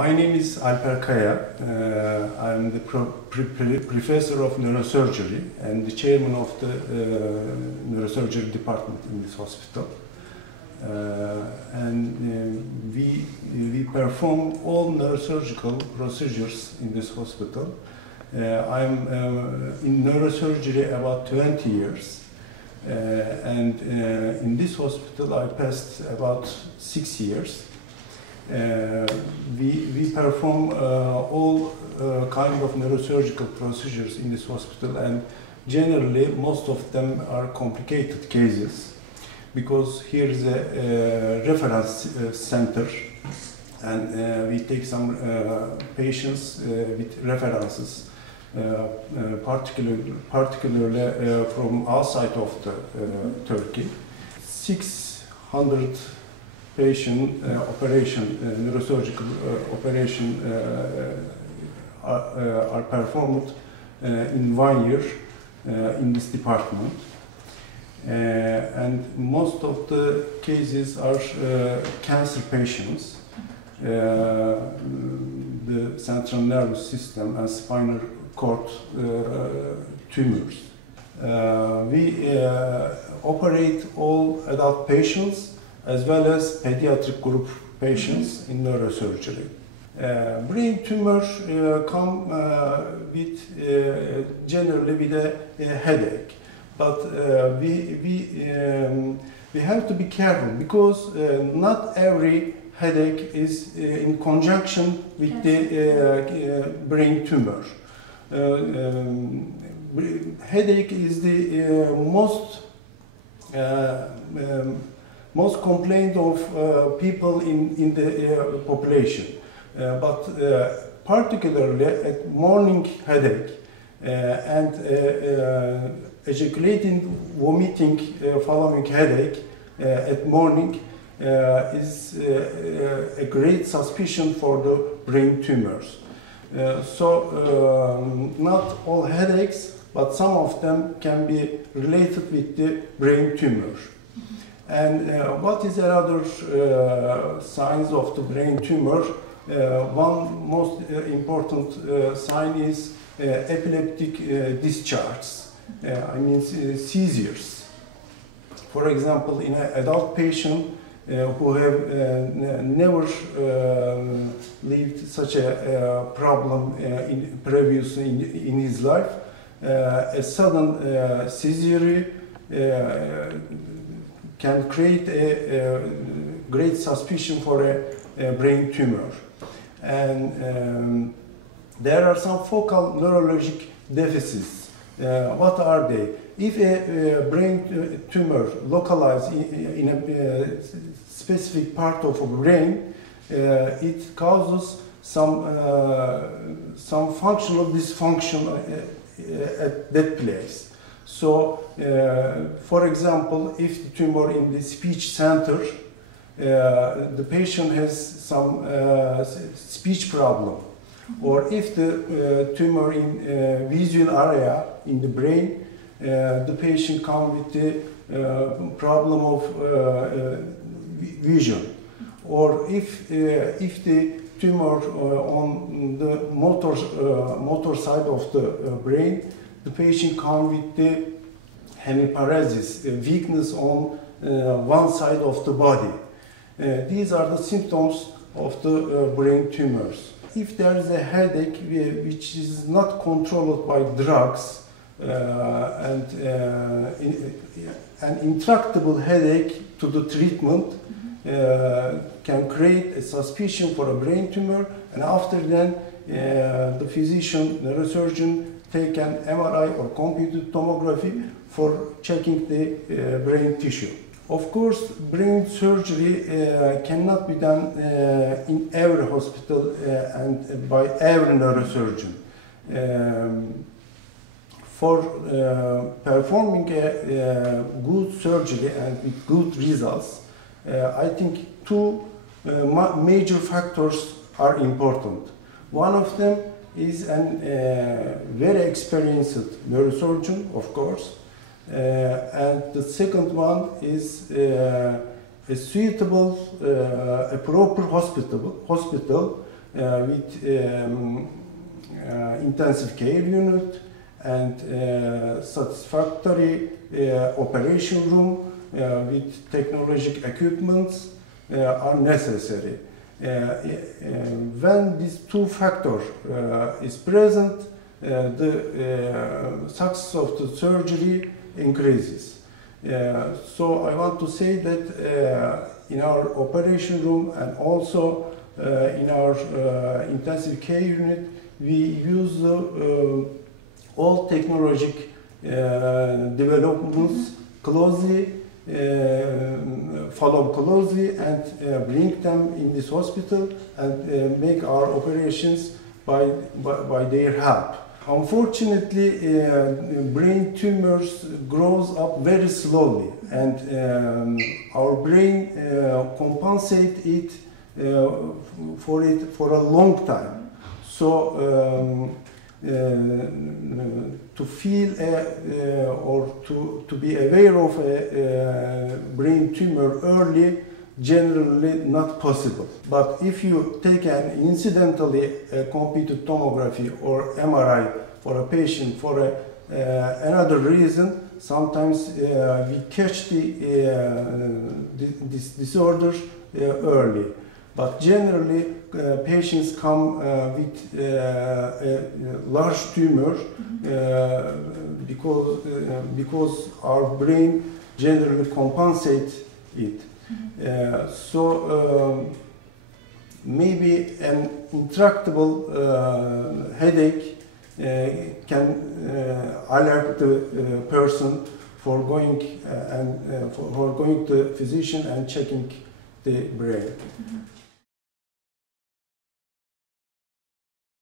My name is Alper. I'm the professor of neurosurgery and the chairman of the neurosurgery department in this hospital. We perform all neurosurgical procedures in this hospital. I'm in neurosurgery about 20 years. In this hospital I passed about 6 years. We perform all kind of neurosurgical procedures in this hospital, and generally most of them are complicated cases because here is a reference center, and we take some patients with references, particularly from outside of Turkey. 600 patient neurosurgical operation are performed in 1 year in this department. And most of the cases are cancer patients, the central nervous system and spinal cord tumors. We operate all adult patients as well as pediatric group patients in neurosurgery. Brain tumors come with generally with a headache, but we have to be careful because not every headache is in conjunction with the brain tumor. Headache is the most complaint of people in the population, but particularly at morning headache and ejaculating, vomiting following headache at morning is a great suspicion for the brain tumors. Not all headaches, but some of them can be related with the brain tumor. And what is another signs of the brain tumor? One most important sign is epileptic discharge. I mean seizures. For example, in an adult patient who have never lived such a problem previously in his life, a sudden seizure can create a great suspicion for a brain tumor. And there are some focal neurologic deficits. What are they? If a brain tumor localized in a specific part of a brain, it causes some functional dysfunction at that place. So, for example, if the tumor in the speech center, the patient has some speech problem, or if the tumor in visual area in the brain, the patient comes with the problem of vision, or if the tumor on the motor side of the brain, the patient comes with the hemiparesis, weakness on one side of the body. These are the symptoms of the brain tumors. If there is a headache which is not controlled by drugs, and an intractable headache to the treatment can create a suspicion for a brain tumor, and after then the physician, neurosurgeon, take an MRI or computed tomography for checking the brain tissue. Of course, brain surgery cannot be done in every hospital and by every neurosurgeon. For performing a good surgery and with good results, I think two major factors are important. One of them is a very experienced neurosurgeon, of course, and the second one is a suitable, a proper hospital with intensive care unit and satisfactory operation room with technological equipments are necessary. When these two factors is present, the success of the surgery increases. So I want to say that in our operation room and also in our intensive care unit, we use all technological developments closely, follow closely, and bring them in this hospital and make our operations by their help. Unfortunately, brain tumors grows up very slowly, and our brain compensates it for a long time. So to feel or to be aware of a brain tumor early, generally not possible. But if you take an incidentally computed tomography or MRI for a patient for another reason, sometimes we catch this disorder early. But generally, patients come with a large tumor because our brain generally compensates it. So maybe an intractable headache can alert the person for going for going to the physician and checking the brain.